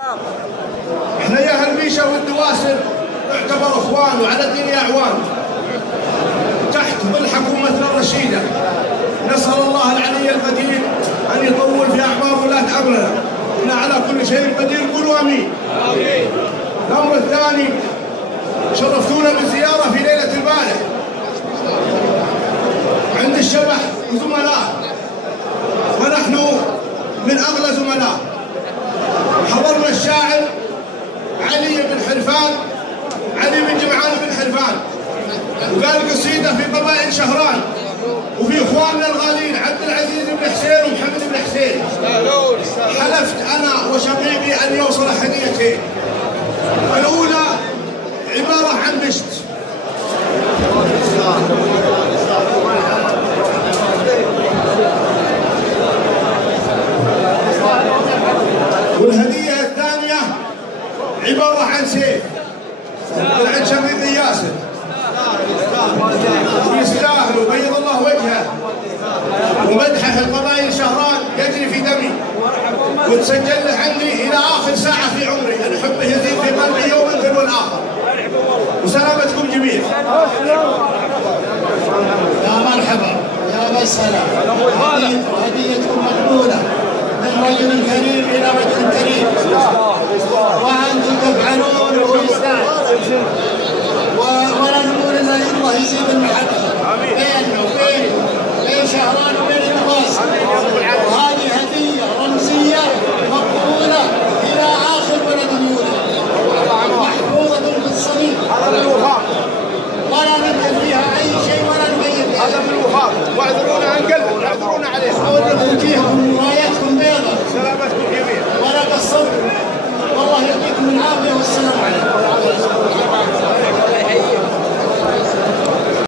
احنا يا اهل بيشه والدواسر نعتبر اخوان وعلى الدنيا اعوان تحت ظل حكومتنا الرشيده. نسال الله العلي القدير ان يطول في اعمار ولاة امرنا، احنا على كل شيء قدير، قولوا امين. الامر الثاني، شرفتونا بالزياره في ليله البارح عند الشبح وزملاء، ونحن من اغلى زملاء. حضرنا الشاعر علي بن حرفان، علي بن جمعان بن حرفان، وقال قصيده في قبائل شهران، وفي اخواننا الغاليين عبد العزيز بن حسين ومحمد بن حسين. حلفت انا وشقيقي ان يوصل هديتين. الاولى عباره عن بشت، والهديه الثانيه عباره عن سيف من عند شقيقي ياسر، يستاهل وبيض الله وجهه، ومدحه القبائل شهران يجري في دمي، وتسجل له عندي الى اخر ساعه في عمري، ان حبه يزيد في قلبي يوم تلو الاخر. وسلامتكم جميع. يا مرحبا يا مسهلا، هديتكم مقبوله من رجل كريم الى رجل كريم، وانتم تفعلون وهو يستاهل، ولا نقول الا الله يزيد المحبه.